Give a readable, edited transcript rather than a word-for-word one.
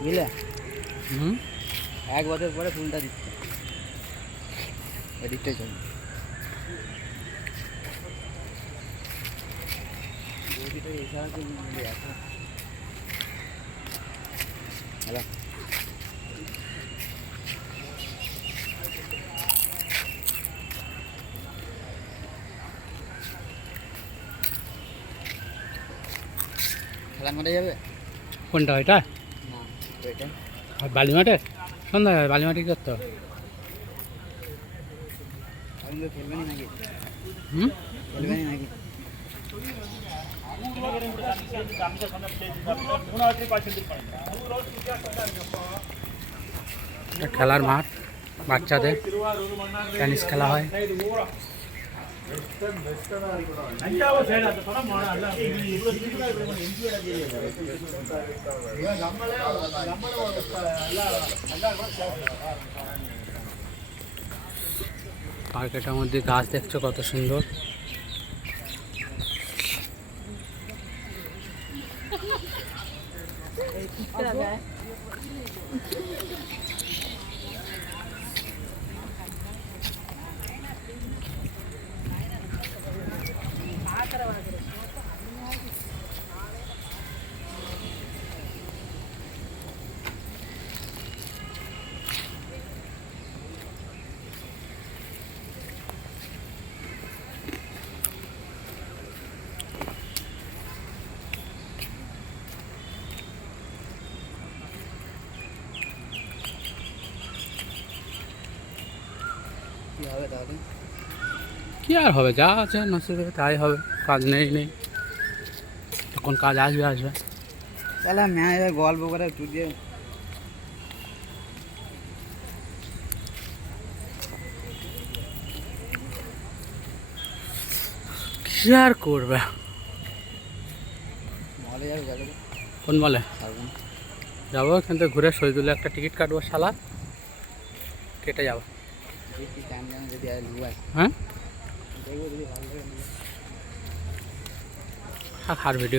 বুঝলে? এক বছর পরে ফুলটা দিচ্ছে, এদিকটাই চলবে। হ্যালো, খেলার মাঠে যাবে? কোনটা ওইটা? না, ওইটা। আর বালি মাঠে সন্ধ্যায় বালি মাঠে কি করতে হবে? আপনি খেলবেনি নাকি? হুম, খেলবেনি নাকি? এটা খেলার মাঠ, বাচ্চাদের টেনিস খেলা হয়। পার্কেটার মধ্যে গাছ দেখছো কত সুন্দর। কি হবে তাহলে? কি আর হবে, যা আছে নসিবে তাই হবে। কাজ নেই তখন কাজ আসবে। তাহলে ম্যানেজার গল্প করে একটু দিয়ে কি আর করবে। মলে যাবে গেলে কোন বলে ছাড়বো না। যাবো, কিন্তু ঘুরে শহীদুল্লাহ একটা টিকিট কাটবো, শালা কেটে যাবো। দেখি টাইম জানা যদি আর লু আসে, হ্যাঁ, দেখবো যদি ভালো লাগে। আর ভিডিও